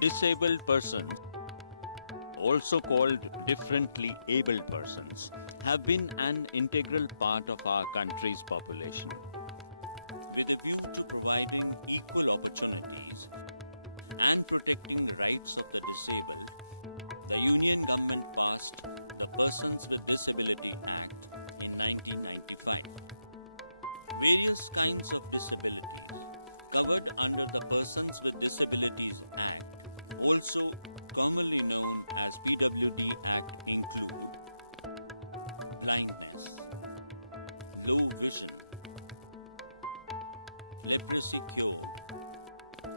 Disabled persons, also called differently abled persons, have been an integral part of our country's population. With a view to providing equal opportunities and protecting rights of the disabled, the Union government passed the Persons with Disability Act in 1995. Various kinds of disabilities covered under the Persons with Disabilities Act, also commonly known as PWD Act, include blindness, low vision, leprosy cured,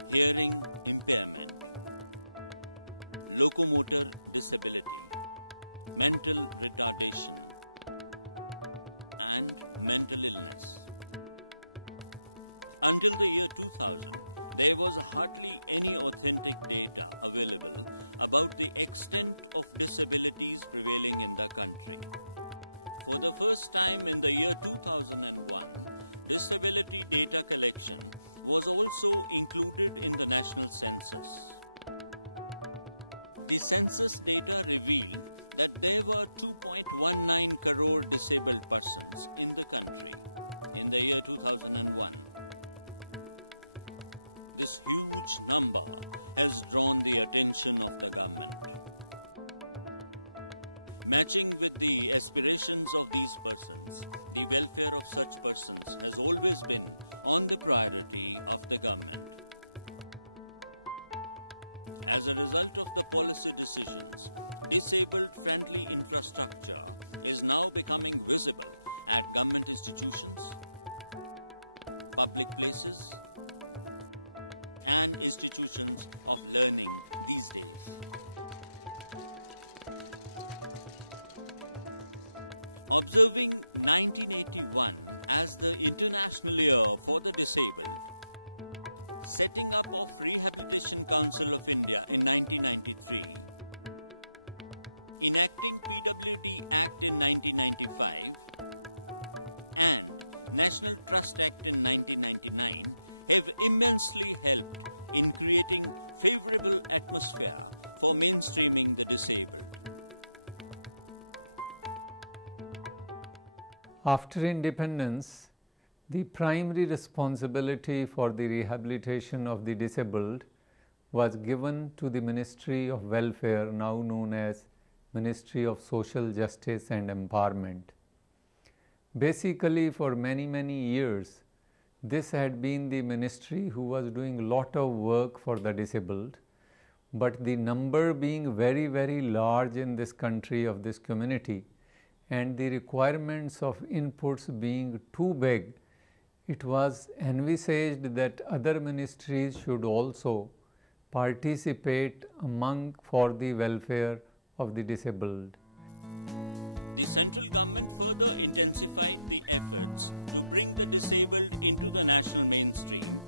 hearing impairment, locomotor disability, mental retardation, and mental illness. Until the year 2000, there was hardly any authentic data available about the extent of disabilities prevailing in the country. For the first time in the year 2001, disability data collection was also included in the national census. The census data revealed that there were 2.19 crore disabled persons in the country in the year 2001. This huge number has drawn the attention of the government. Matching with the aspirations of these persons, the welfare of such persons has always been on the priority of the government. As a result of the policy decisions, disabled-friendly infrastructure is now becoming visible at government institutions, public places, and institutions of learning these days. Observing 1981 as the International Year for the Disabled, setting up of Rehabilitation Council of India in 1993, enacting PWD Act in 1995, and National Trust Act in 1999 have immensely helped in creating favorable atmosphere for mainstreaming the disabled. After independence, the primary responsibility for the rehabilitation of the disabled was given to the Ministry of Welfare, now known as Ministry of Social Justice and Empowerment. Basically, for many years, this had been the ministry who was doing a lot of work for the disabled, but the number being very large in this country of this community and the requirements of inputs being too big, it was envisaged that other ministries should also participate for the welfare of the disabled. The central government further intensified the efforts to bring the disabled into the national mainstream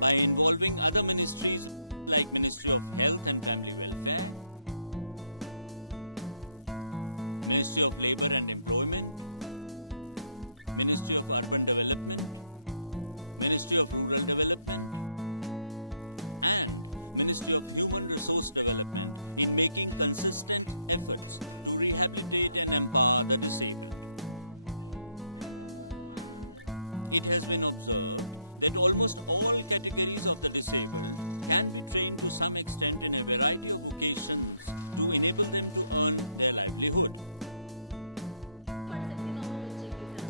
by involving other ministries like Ministry of Health and Family Welfare, Ministry of Labour and Employment, Ministry of Urban Development, Ministry of Rural Development, and Ministry of Human Resource Development in making consistent efforts to rehabilitate and empower the disabled. It has been observed that almost all categories of the disabled can be trained to some extent in a variety of vocations to enable them to earn their livelihood.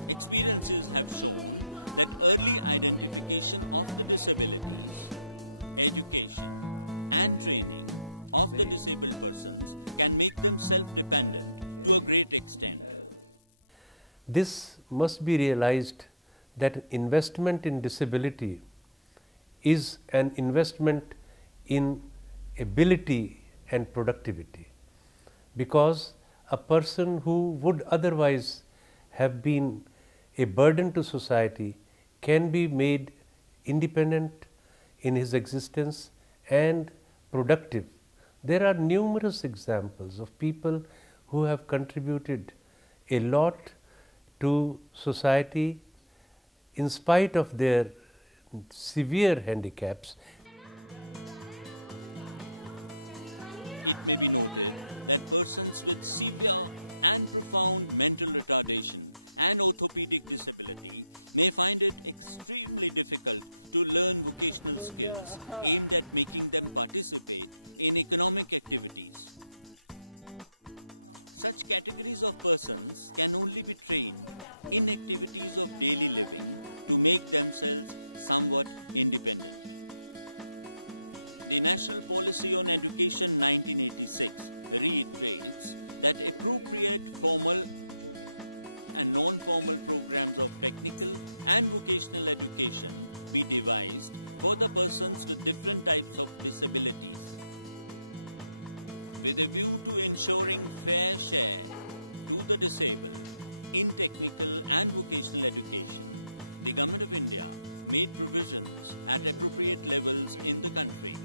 Experiences have shown that early identification of the disabilities education, and training of the disabled persons can make them self-dependent to a great extent. This must be realized that investment in disability is an investment in ability and productivity, because a person who would otherwise have been a burden to society can be made independent in his existence and productive. There are numerous examples of people who have contributed a lot to society in spite of their severe handicaps. It may be noted that persons with severe and profound mental retardation and orthopedic disability may find it extremely difficult to learn vocational skills aimed at making them participate in economic activities. Such categories of persons can only be trained in activities of daily living to make themselves somewhat independent. The National Policy on Education 1986 reiterates that appropriate formal and non-formal programs of technical and vocational education be devised for the persons with different types of disabilities, with a view to ensuring fair share to the disabled in technical and vocational education. The Government of India made provisions at appropriate levels in the country.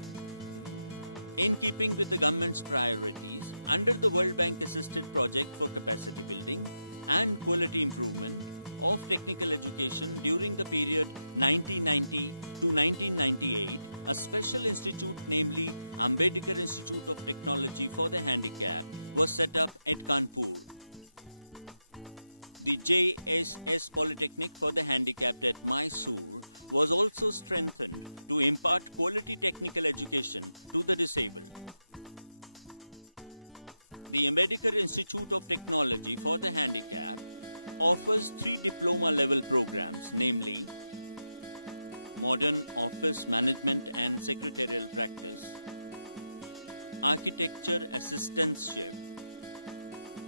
In keeping with the government's priorities, under the World Bank assisted project for capacity building and quality improvement of technical education during the period 1990 to 1998, a special institute, namely Ambedkar Institute of Technology for the Handicapped, was set up at Kanpur. The JSS Polytechnic for the Handicapped at Mysore was also strengthened to impart quality technical education to the disabled. The Ambedkar Institute of Technology for the Handicapped offers 3 diploma level programs, namely Modern Office Management and Secretarial Practice, Architecture Assistantship,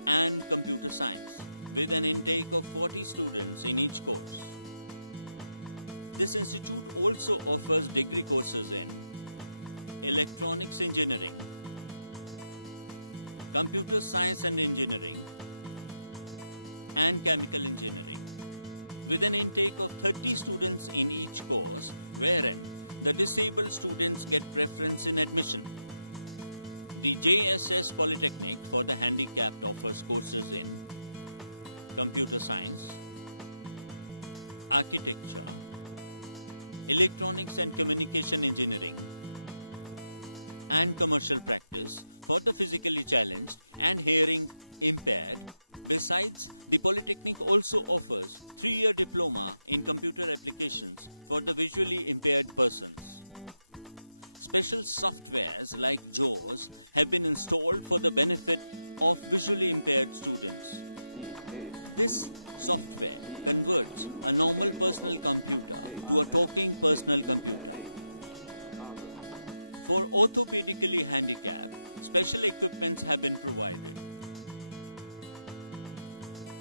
and Computer Science, with an intake of 40 students in each course. This institute also offers degree courses in Electronics Engineering, Computer Science and Engineering, and Chemical Engineering, with an intake of 30 students in each course, wherein the disabled students get preference in admission. The JSS Polytechnic for the Handicapped offers courses in Computer Science, Architecture, Electronics and Communication Engineering, and Commercial Practice for the physically challenged and hearing impaired. Besides, the Polytechnic also offers 3-year diploma in computer applications for the visually impaired persons. Special softwares like JAWS have been installed for the benefit of visually impaired students. This software converts a normal personal computer to a talking personal computer. For orthopedically handicapped, special equipments have been provided.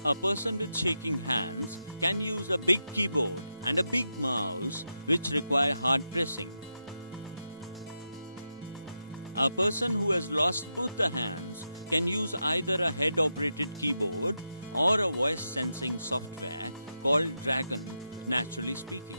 A person with shaking hands can use a big keyboard and a big mouse which require hard pressing. A person who has lost both the hands can use either a head-operated keyboard or a voice sensing software called Dragon, naturally speaking.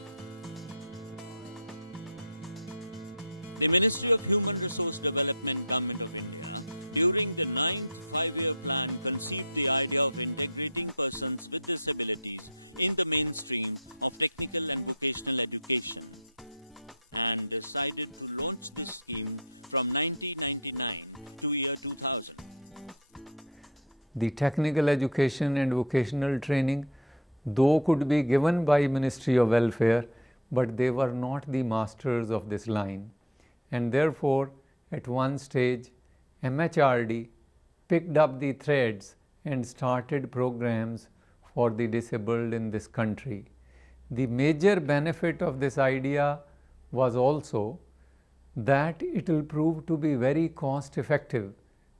The Ministry of Human Resource Development, Government of India, during the 9th 5-year plan conceived the idea of integrating persons with disabilities in the mainstream of technical and vocational education, and decided to launch this scheme from 1999 to year 2000. The technical education and vocational training, though could be given by Ministry of Welfare, but they were not the masters of this line, and therefore at one stage MHRD picked up the threads and started programs for the disabled in this country. The major benefit of this idea was also that it will prove to be very cost effective,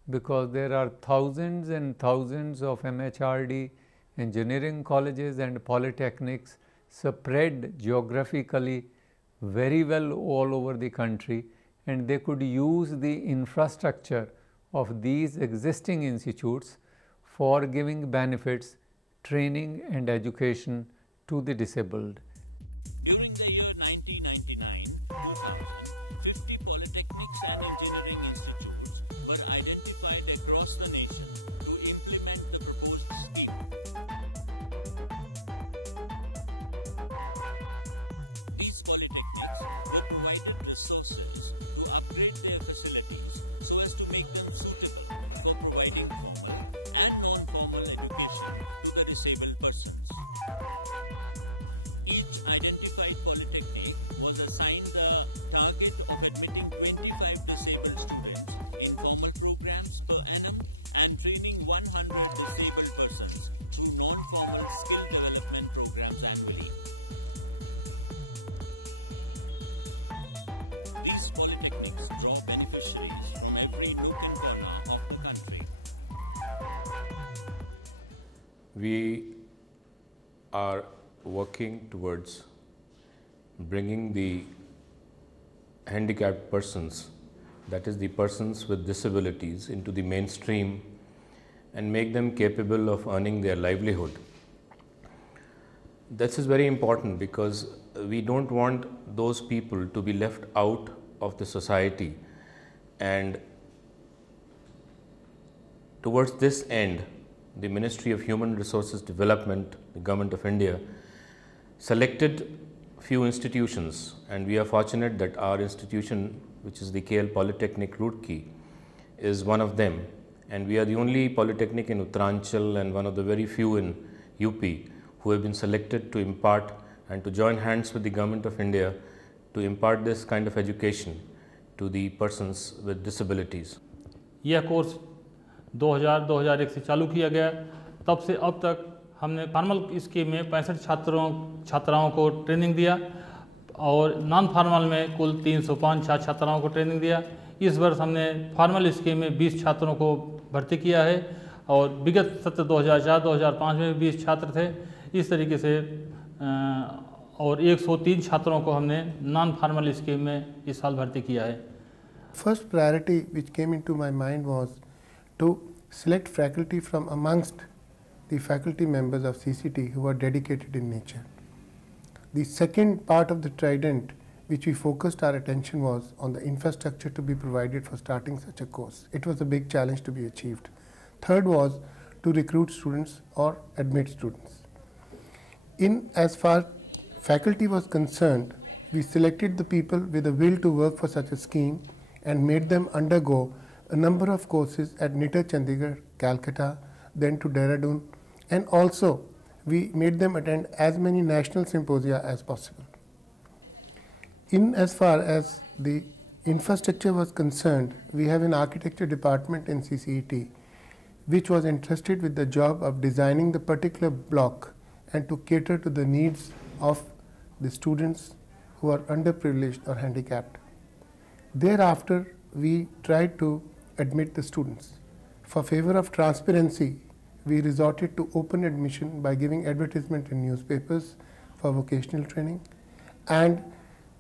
because there are thousands and thousands of MHRD, engineering colleges and polytechnics spread geographically very well all over the country, and they could use the infrastructure of these existing institutes for giving benefits, training and education to the disabled. During the year 1999-2000, 50 polytechnics and engineering institutes were identified across the nation to implement the proposed scheme. These polytechnics were provided resources to upgrade their facilities so as to make them suitable for providing formal and non-formal education to the disabled persons. Each identified polytechnic was assigned the target of admitting 25 disabled students in formal programs per annum and training 100 disabled persons through non-formal skill development programs annually. These polytechnics draw beneficiaries from every nook and corner of the country. We are working towards bringing the handicapped persons, that is the persons with disabilities, into the mainstream and make them capable of earning their livelihood. This is very important because we don't want those people to be left out of the society, and towards this end, the Ministry of Human Resources Development, the Government of India, selected few institutions, and we are fortunate that our institution, which is the KL Polytechnic Roorkee, is one of them, and we are the only polytechnic in Uttaranchal and one of the very few in UP who have been selected to impart and to join hands with the Government of India to impart this kind of education to the persons with disabilities. यह course 2000-2001 से चालू किया गया। तब से अब तक हमने फॉर्मल स्कीम में 65 छात्राओं को ट्रेनिंग दिया और नॉन फॉर्मल में कुल 305 छात्राओं को ट्रेनिंग दिया। इस वर्ष हमने फॉर्मल स्कीम में 20 छात्रों को भर्ती किया है और विगत सत्र 2004-2005 में 20 छात्र थे। इस तरीके से और 103 छात्रों को हमने नॉन फॉर्मल स्कीम में इस साल भर्ती किया है। First priority which came into my mind was to select faculty from amongst the faculty members of CCT who are dedicated in nature. The second part of the trident which we focused our attention was on the infrastructure to be provided for starting such a course. It was a big challenge to be achieved. Third was to recruit students or admit students. As far faculty was concerned, we selected the people with a will to work for such a scheme and made them undergo a number of courses at NITR Chandigarh, Calcutta, then to Dehradun, and also we made them attend as many national symposia as possible. As far as the infrastructure was concerned, we have an architecture department in CCET which was entrusted with the job of designing the particular block and to cater to the needs of the students who are underprivileged or handicapped. Thereafter, we tried to admit the students. For favor of transparency, we resorted to open admission by giving advertisement in newspapers for vocational training, and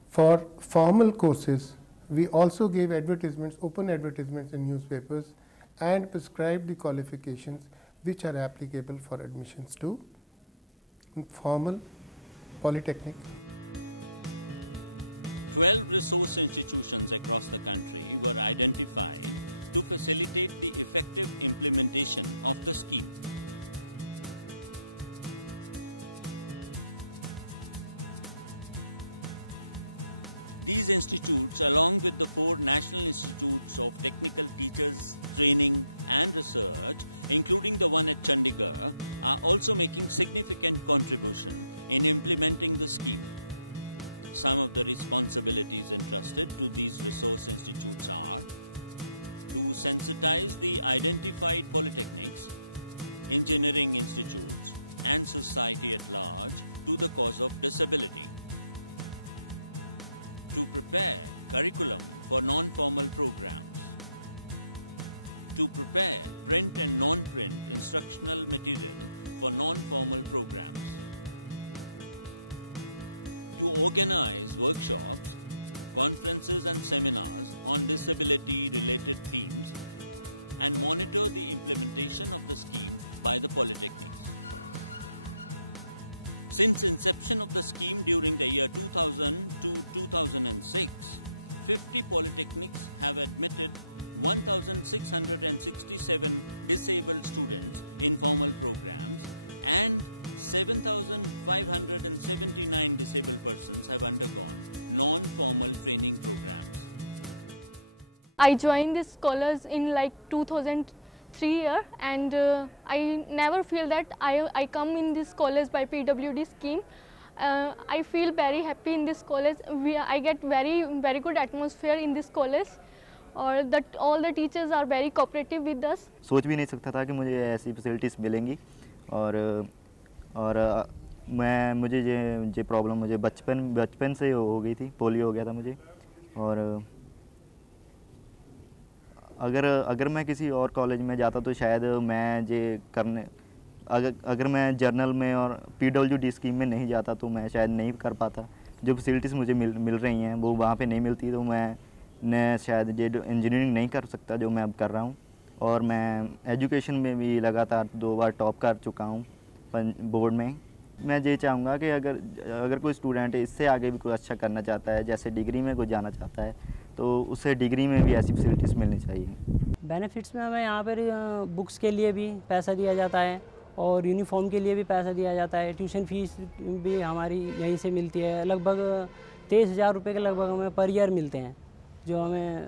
for formal courses, we also gave advertisements, open advertisements in newspapers, and prescribed the qualifications which are applicable for admissions to formal polytechnic. 12 resource institutions across the country were identified to facilitate the effective implementation of the scheme. These institutes, along with the 4 National Institutes of Technical Teachers, Training and Research, including the one at Chandigarh, are also making significant contribution in implementing the scheme. Some of the responsibilities entrusted to these resource institutes are to sensitize the identified polytechnics, engineering institutes, and society at large to the cause of disability, to prepare curriculum for non-formal programs. To prepare print and non-print instructional material for non-formal programs. To organize workshops, conferences and seminars on disability-related themes and monitor the implementation of the scheme by the polytechnics. Since inception of the scheme during the year 2000 to 2006, 50 polytechnics have admitted 1,667 disabled students in formal programs and 7,579 disabled persons have undergone non-formal training programs. I joined this scholars in like 2003 year, and I never feel that I come in this college by PWD scheme. I feel very happy in this college. I get very good atmosphere in this college, or that all the teachers are very cooperative with us. सोच भी नहीं सकता था कि मुझे ऐसी facilities मिलेंगी, और मुझे ये प्रॉब्लम मुझे बचपन से हो गई थी, पोलियो हो गया था मुझे, और अगर मैं किसी और कॉलेज में जाता तो शायद मैं ये करने, अगर मैं जर्नल में और PWD स्कीम में नहीं जाता तो मैं शायद नहीं कर पाता. जो फैसिलिटीज़ मुझे मिल रही हैं वो वहाँ पे नहीं मिलती, तो मैं शायद ये इंजीनियरिंग नहीं कर सकता जो मैं अब कर रहा हूँ. और मैं एजुकेशन में भी लगातार 2 बार टॉप कर चुका हूँ बोर्ड में. मैं ये चाहूँगा कि अगर कोई स्टूडेंट इससे आगे भी कोई अच्छा करना चाहता है, जैसे डिग्री में कोई जाना चाहता है, तो उसे डिग्री में भी ऐसी फैसिलिटीज़ मिलनी चाहिए. बेनिफिट्स में हमें यहाँ पर बुक्स के लिए भी पैसा दिया जाता है और यूनिफॉर्म के लिए भी पैसा दिया जाता है. ट्यूशन फीस भी हमारी यहीं से मिलती है. लगभग 23,000 रुपये के लगभग हमें पर ईयर मिलते हैं, जो हमें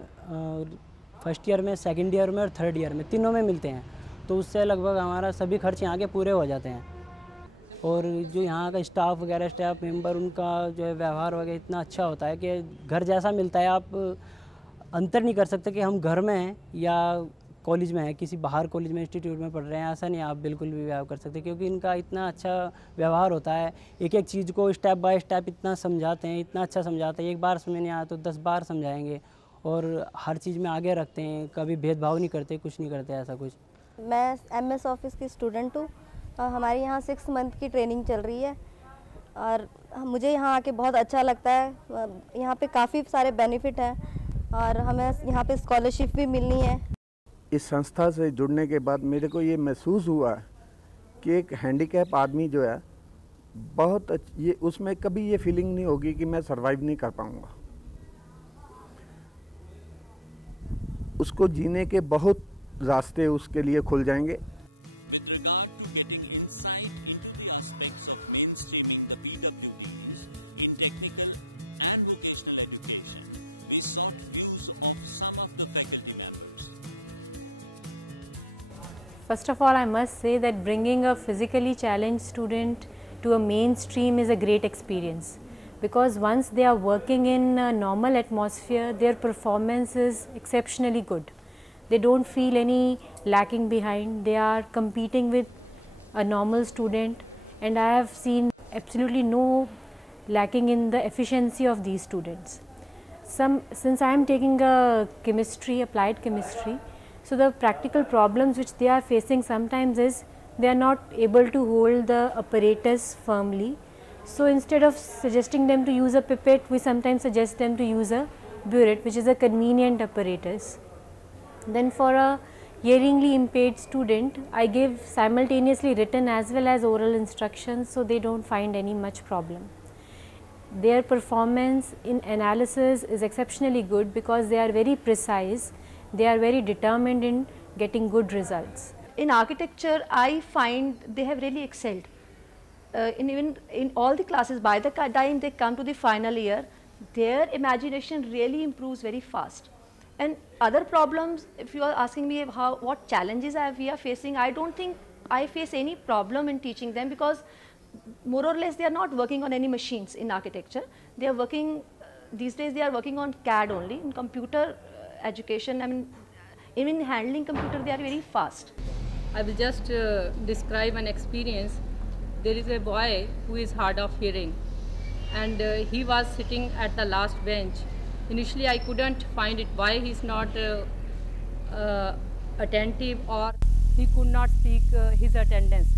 फर्स्ट ईयर में, सेकंड ईयर में और थर्ड ईयर में तीनों में मिलते हैं. तो उससे लगभग हमारा सभी खर्च यहाँ के पूरे हो जाते हैं. और जो यहाँ का स्टाफ वगैरह, स्टाफ मेंबर, उनका जो है व्यवहार वगैरह इतना अच्छा होता है कि घर जैसा मिलता है. आप अंतर नहीं कर सकते कि हम घर में हैं या कॉलेज में हैं, किसी बाहर कॉलेज में, इंस्टीट्यूट में पढ़ रहे हैं, ऐसा नहीं आप बिल्कुल भी व्यवहार कर सकते, क्योंकि इनका इतना अच्छा व्यवहार होता है. एक एक चीज़ को स्टेप बाय स्टेप इतना समझाते हैं, इतना अच्छा समझाते हैं. एक बार समझ नहीं आया तो 10 बार समझाएंगे, और हर चीज़ में आगे रखते हैं. कभी भेदभाव नहीं करते, कुछ नहीं करते ऐसा कुछ. मैं MS ऑफिस की स्टूडेंट हूँ. हमारे यहाँ 6 मंथ की ट्रेनिंग चल रही है और मुझे यहाँ आके बहुत अच्छा लगता है. यहाँ पे काफ़ी सारे बेनिफिट हैं और हमें यहाँ पे स्कॉलरशिप भी मिलनी है. इस संस्था से जुड़ने के बाद मेरे को ये महसूस हुआ कि एक हैंडीकैप आदमी जो है बहुत ये उसमें कभी ये फीलिंग नहीं होगी कि मैं सरवाइव नहीं कर पाऊँगा. उसको जीने के बहुत रास्ते उसके लिए खुल जाएंगे. With regard to getting insight into the aspects of mainstreaming the PWDs in technical and vocational education, we sought views of some of the faculty members. First of all, I must say that bringing a physically challenged student to a mainstream is a great experience, because once they are working in a normal atmosphere, their performance is exceptionally good. They don't feel any lacking behind. They are competing with a normal student, and I have seen absolutely no lacking in the efficiency of these students. Since I am taking a chemistry, applied chemistry, so the practical problems which they are facing sometimes is they are not able to hold the apparatus firmly. So instead of suggesting them to use a pipette, we sometimes suggest them to use a burette, which is a convenient apparatus. Then for a hearingly impaired student, I give simultaneously written as well as oral instructions, so they don't find any much problem. Their performance in analysis is exceptionally good because they are very precise. They are very determined in getting good results. In architecture, I find they have really excelled. Even in all the classes, by the time they come to the final year, their imagination really improves very fast. And other problems, if you are asking me what challenges we are facing, I don't think I face any problem in teaching them, because more or less they are not working on any machines in architecture. They are working, these days they are working on CAD only. In computer education, I mean, even handling computer, they are very fast. I will just describe an experience. There is a boy who is hard of hearing, and he was sitting at the last bench. initially I couldn't find it why he's not attentive or he could not speak his attendance.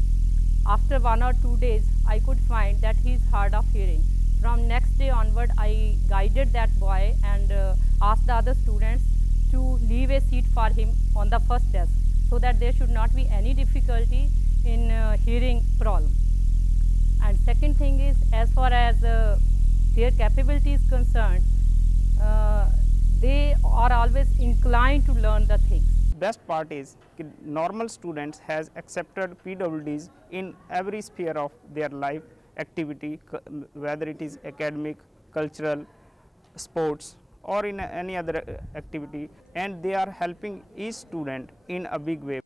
After 1 or 2 days, I could find that he is hard of hearing. From next day onward, I guided that boy and asked the other students to leave a seat for him on the first desk so that there should not be any difficulty in hearing problem. And second thing is, as far as their capability is concerned, they are always inclined to learn the things. Best part is normal students has accepted PWDs in every sphere of their life activity, whether it is academic, cultural, sports or in any other activity, and they are helping each student in a big way,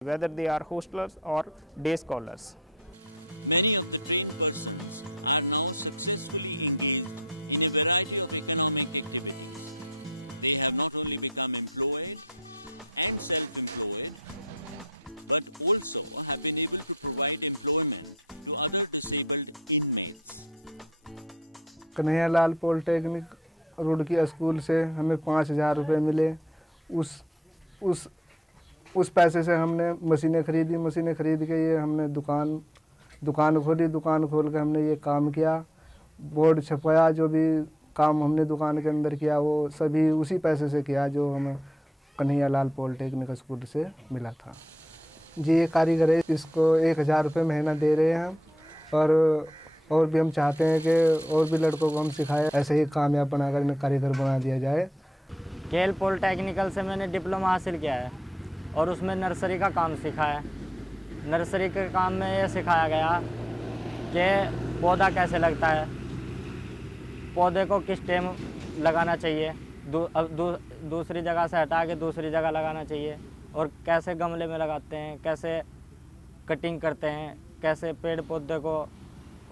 whether they are hostlers or day scholars. Many of the trained persons are now successfully engaged in a variety of economic activities. They have not only become employed and self-employed, but also have been able to provide employment to other disabled inmates. Kanhaiyalal polytechnic road की school से हमें 5,000 रुपये मिले। उस पैसे से हमने मशीनें खरीदी। मशीनें खरीद के ये हमने दुकान खोली। दुकान खोल के हमने ये काम किया। बोर्ड छपवाया। जो भी काम हमने दुकान के अंदर किया वो सभी उसी पैसे से किया जो हमें कन्हैयालाल पॉलिटेक्निक स्कूल से मिला था। जी ये कारीगर है, इसको 1,000 रुपये महीना दे रहे हैं और भी हम चाहते हैं कि और भी लड़कों को हम सिखाएं, ऐसे ही कामयाब बनाकर इन्हें कारीगर बना दिया जाए। केल पॉलिटेक्निकल से मैंने डिप्लोमा हासिल किया है और उसमें नर्सरी का काम सीखा है। नर्सरी के काम में ये सिखाया गया कि पौधा कैसे लगता है, पौधे को किस टाइम लगाना चाहिए, दूसरी जगह से हटा के दूसरी जगह लगाना चाहिए और कैसे गमले में लगाते हैं, कैसे कटिंग करते हैं, कैसे पेड़ पौधे को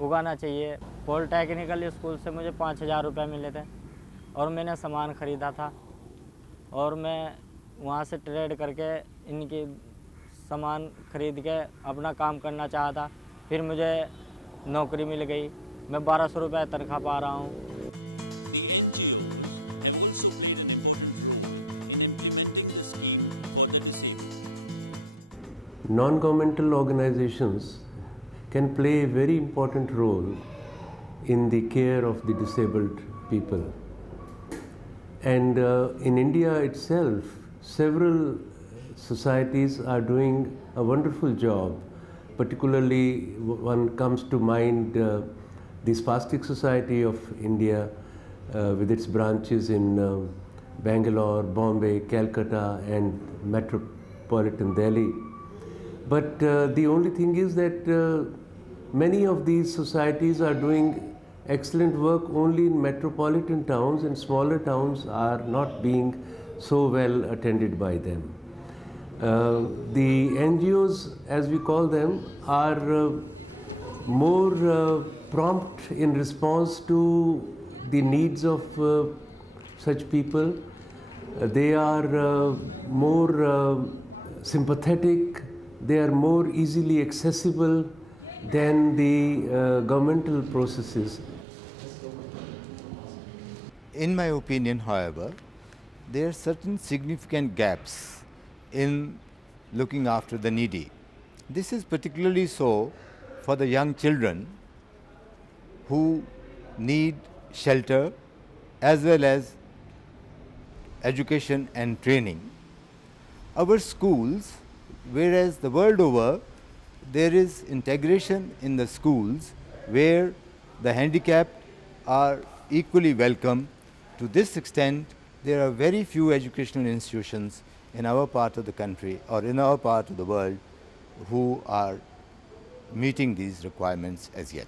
उगाना चाहिए। पॉलिटेक्निकल स्कूल से मुझे 5,000 रुपये मिले थे और मैंने सामान ख़रीदा था और मैं वहाँ से ट्रेड करके इनकी सामान ख़रीद के अपना काम करना चाहा था। फिर मुझे नौकरी मिल गई। मैं 1,200 रुपये तनख्वाह पा रहा हूँ। The NGOs have also played an important role in implementing the scheme for the disabled. Non-governmental organizations can play a very important role in the care of the disabled people. And in India itself, several societies are doing a wonderful job. Particularly, one comes to mind the Spastic Society of India with its branches in Bangalore, Bombay, Calcutta and metropolitan Delhi. But the only thing is that many of these societies are doing excellent work only in metropolitan towns, and smaller towns are not being so well attended by them. The NGOs, as we call them, are more prompt in response to the needs of such people. They are more sympathetic, they are more easily accessible than the governmental processes. In my opinion, however, there are certain significant gaps in looking after the needy. This is particularly so for the young children who need shelter as well as education and training. Our schools, whereas the world over there is integration in the schools where the handicapped are equally welcome, to this extent there are very few educational institutions in our part of the country or in our part of the world who are meeting these requirements as yet.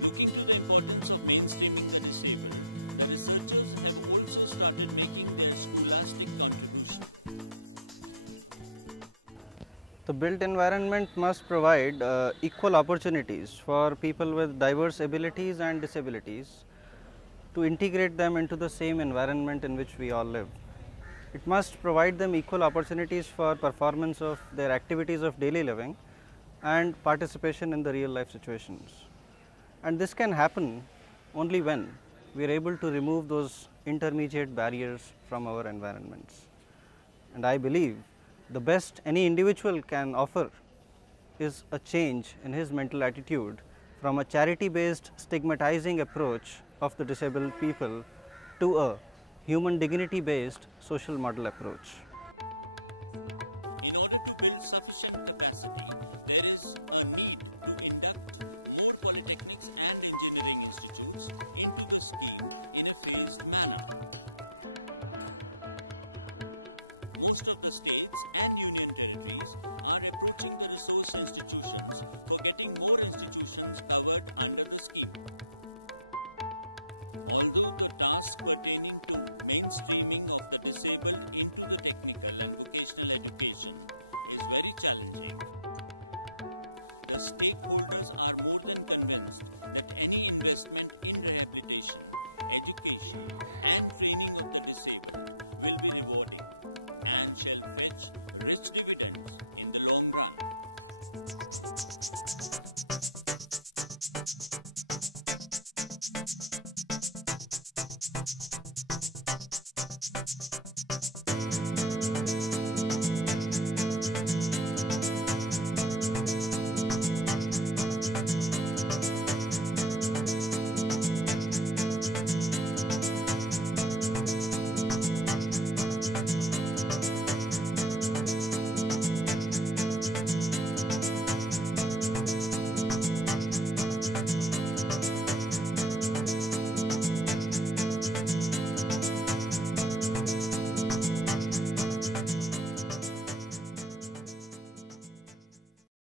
Looking to the importance of mainstreaming the disabled, the researchers have also started making their scholastic contribution. The built environment must provide equal opportunities for people with diverse abilities and disabilities to integrate them into the same environment in which we all live. It must provide them equal opportunities for performance of their activities of daily living and participation in the real life situations. And this can happen only when we are able to remove those intermediate barriers from our environments. And I believe the best any individual can offer is a change in his mental attitude from a charity-based stigmatizing approach of the disabled people to a human dignity-based social model approach. In order to build sufficient capacity, there is a need to induct more polytechnics and engineering institutes into the scheme in a phased manner. Most of the states and union territories are approaching the resource institutions for getting more institutions covered under the scheme. Although the task pertaining to mainstreaming of the disabled into the technical and vocational education is very challenging, the stakeholders are more than convinced that any investment in rehabilitation, education, and training of the disabled will be rewarding and shall fetch rich dividends in the long run.